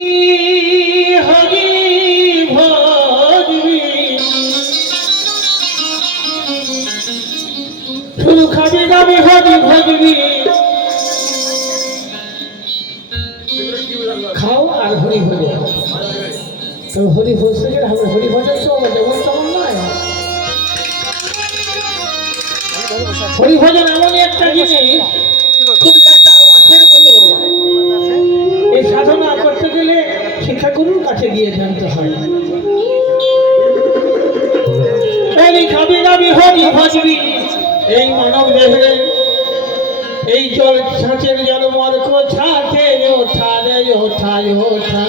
হরি ভজবি শুধু খাবি দাবি হরি ভজবি খাও আর হরি ভজন তো হরি ভজতে গেলে হবে হরি ভজন তো যেমন তেমন নয় হরি ভজন এমনই একটা জিনিস খুব একটা মাছের মতো এই সাধনা করতে গেলে শিক্ষাগুরুর কাছে গিয়ে জানতে হয় খাবি দাবি হরি ভজবি এই মানব দেহে এই জল ছাঁচের জল মর্ক ছাঁচে ওঠা রে ওঠা ওঠা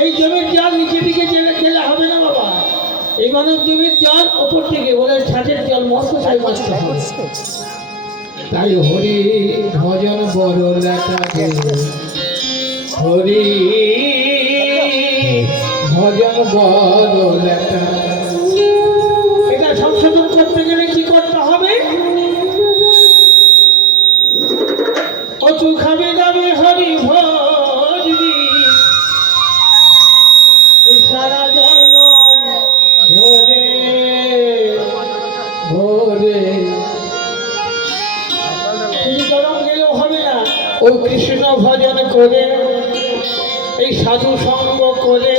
এই জমির জল নিচে দিকে খেলে হবে না বাবা এই মানব জমির জল ওপর থেকে বলে ছাঁচের জল মর্ক ছাই বাঁচতে হবে তাই হরি ভজন বড় লেখাকে হরি ভজন বড় লেখা এটা সংশোধন করতে গেলে কি করতে হবে অচু খাবি দাবি হরি ভজবি সারা জনম ভরে ভরে জনম গেলেও হবে না ওই কৃষ্ণ ভজন করে এই সাধু সঙ্গ করে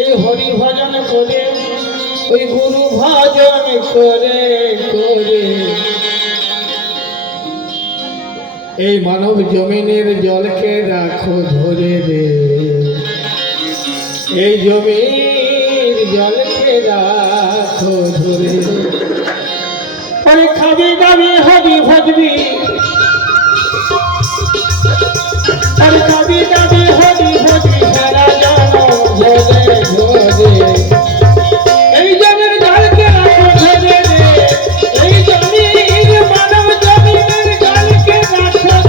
এই হরি ভজন করে ওই গুরু ভজন করে করে এই মানব জমিনের জলকে রাখো ধরে রে এই জমির জলকে রাখো ধরে আরে খাবি দাবি হবি ভজবি আরে খাবি দাবি হবি ভজবি সারা জনম ভরে ভরে এই জমির জলকে রাখো ধরে রে এই জমির মানব জমিনের জলকে রাখো ধরে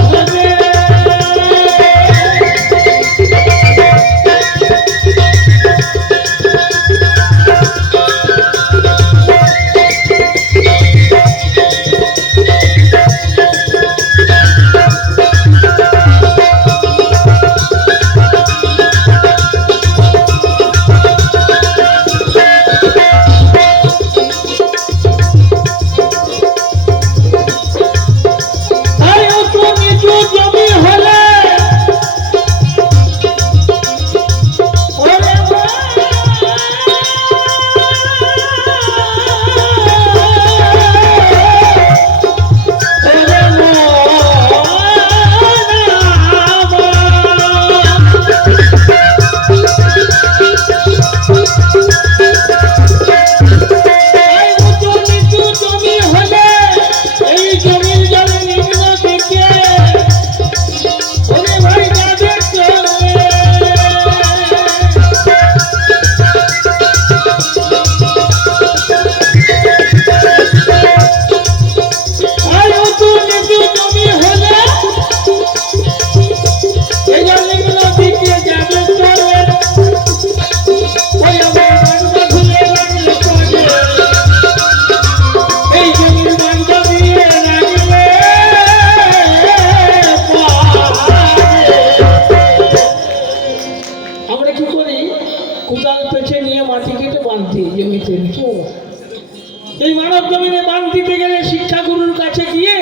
এই মানব জমিনে বান দিতে গেলে শিক্ষা গুরুর কাছে গিয়ে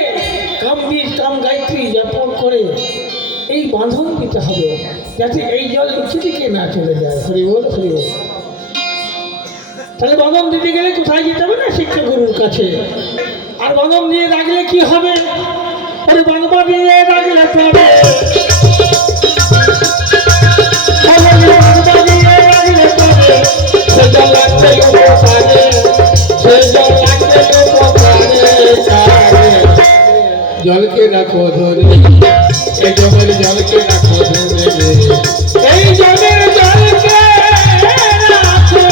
কাম বীজ কাম গায়ত্রী যাপন করে এই বাঁধন দিতে হবে যাতে এই জল নিচে দিকে না চলে যায় হরি বল হরি বল তাহলে বাঁধন দিতে গেলে কোথায় যেতে হবে না শিক্ষা গুরুর কাছে আর বাঁধন দিয়ে রাখলে কি হবে আরে বাঁধবা দিয়ে রাখলে পরে জলকে রাখো ধরে এই জলের জলকে রাখো ধরে এই জলের জলকে রাখো ধরে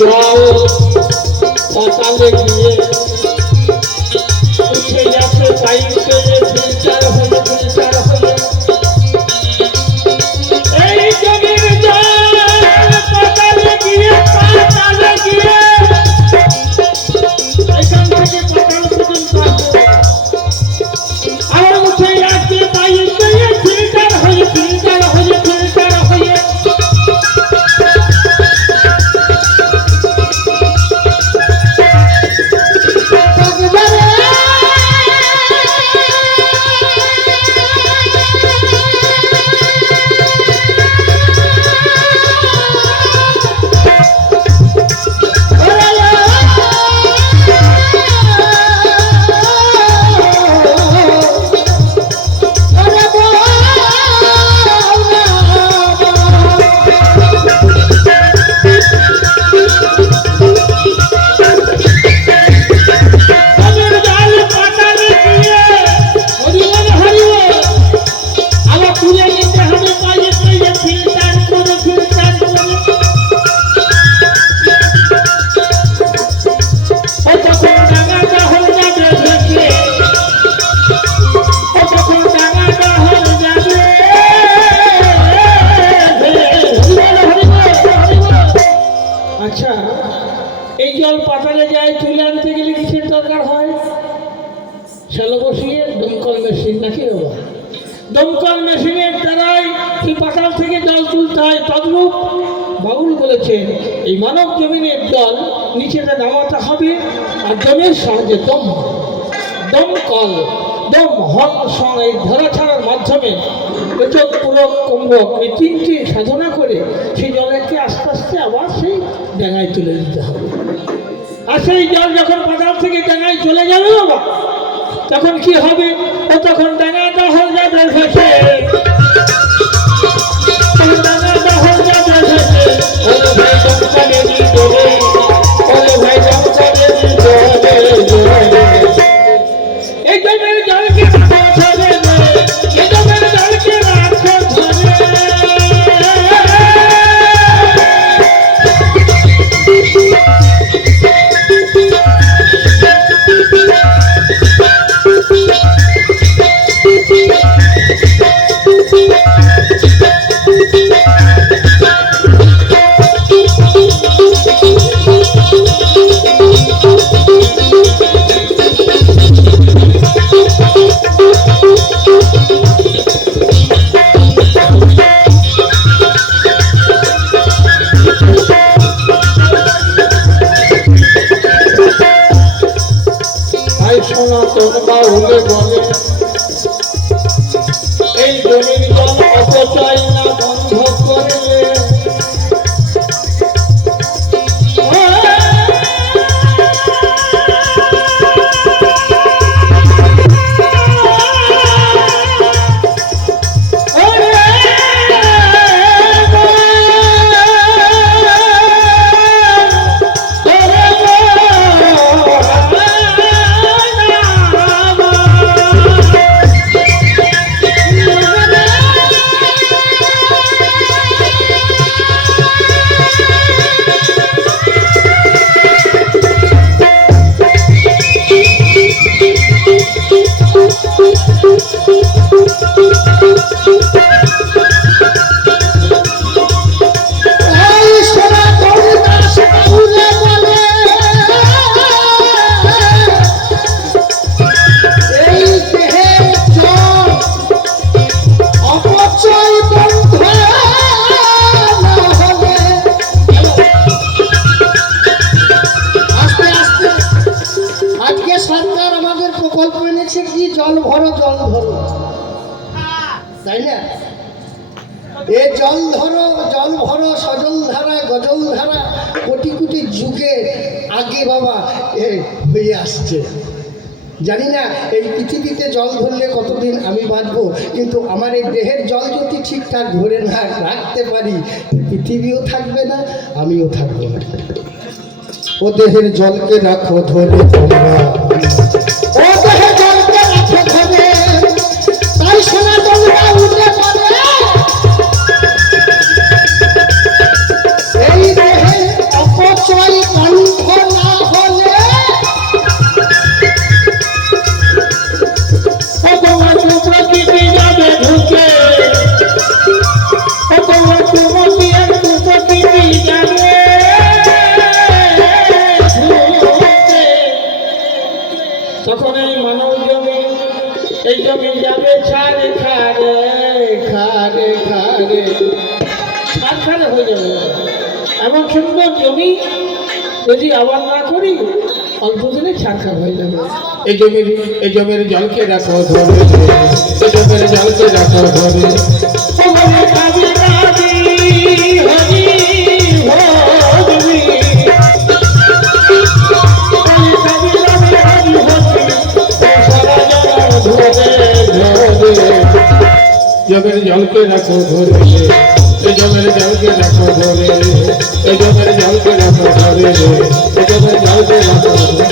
জল পাতালে গিয়ে উঠে যাচ্ছে পাইপ পেয়ে ফিল্টার হয়ে এই জমির জল পাতালে গিয়ে এখান থেকে পাতাল পর্যন্ত আর উঠে যাচ্ছে পাইপ পেয়ে ফিল্টার হয়ে এই জল পাতালে যায় তুলে আনতে গেলে কিসের দরকার হয়? শ্যালো বসিয়ে দমকল মেশিন নাকি বাবা, দমকল মেশিনের দ্বারাই কি পাতাল থেকে জল তুলতে হয়। তদ্রূপ বাউল বলেছেন এই মানব জমিনের জল নিচেতে নামাতে হবে আর জমির সাহায্যে দমকল এই ধরা ছাড়ার মাধ্যমে পেচক পুরক কুম্ভক এই তিনটি সাধনা করে সেই জলকে আস্তে আস্তে আবার সেই ডাঙায় তুলে দিতে হবে। আর সেই জল যখন পাতাল থেকে ডাঙায় চলে যাবে বাবা, তখন কি হবে? ও তখন ডাঙাটা হয়ে যাবে ভেসে, এই জলের জলকে এই জমির জল অপচয় না বন্ধ করলে জল ভরো তাই না? এ জল ভরো সজল ধারা গজল ধারা কোটি কোটি যুগে আগে বাবা হয়ে আসছে। জানি না এই পৃথিবীতে জল ধরলে কতদিন আমি বাঁচবো, কিন্তু আমার এই দেহের জল যদি ঠিকঠাক ধরে না রাখতে পারি পৃথিবীও থাকবে না, আমিও থাকবো না। ও দেহের জলকে রাখো ধরে তোমরা, ও দেহের জলকে রাখো ধরে, তাই সোনা তোমরা উঠে পড়ে এই দেহে অপচয় এমন সুন্দর জমি যদি আবার না করি অল্প দিনে ছাড়খার হয়ে যাবে। এই জমির জলকে রাখো ধরে, এই জমির জলকে রাখো ধরে। জমের জলকে রাখো ধরে, এই জমের জলকে রাখো ধরে, এই জমের জলকে রাখো ধরে, এই জমের জলকে রাখো ধরে।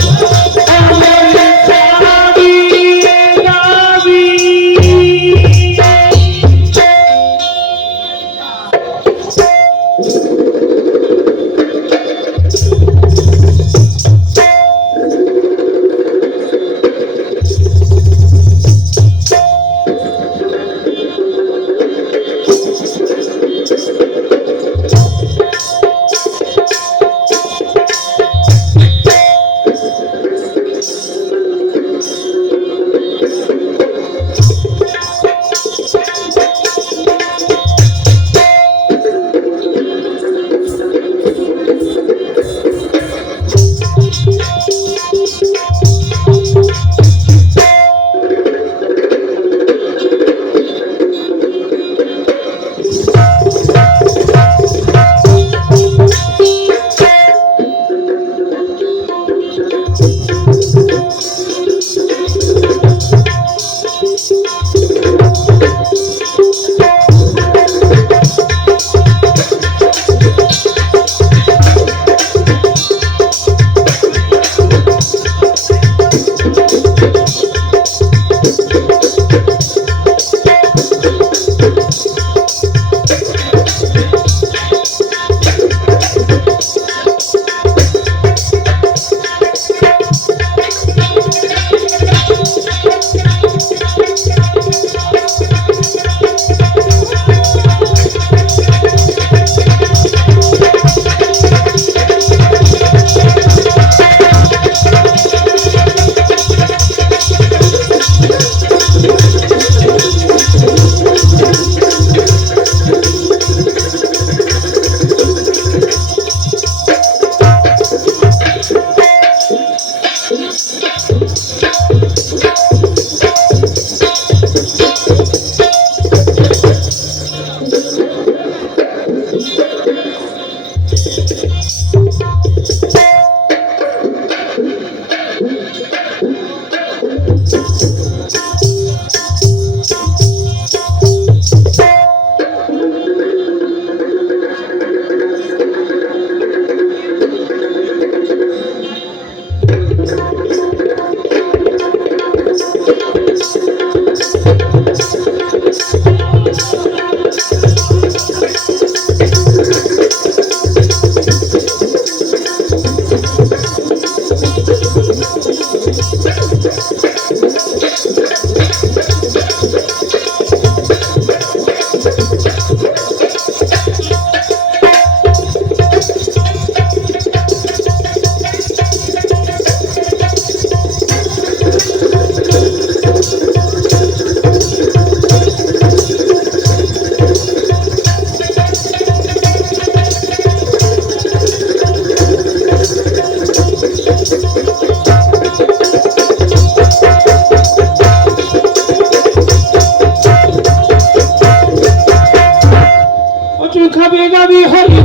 খাবে গাবি হরি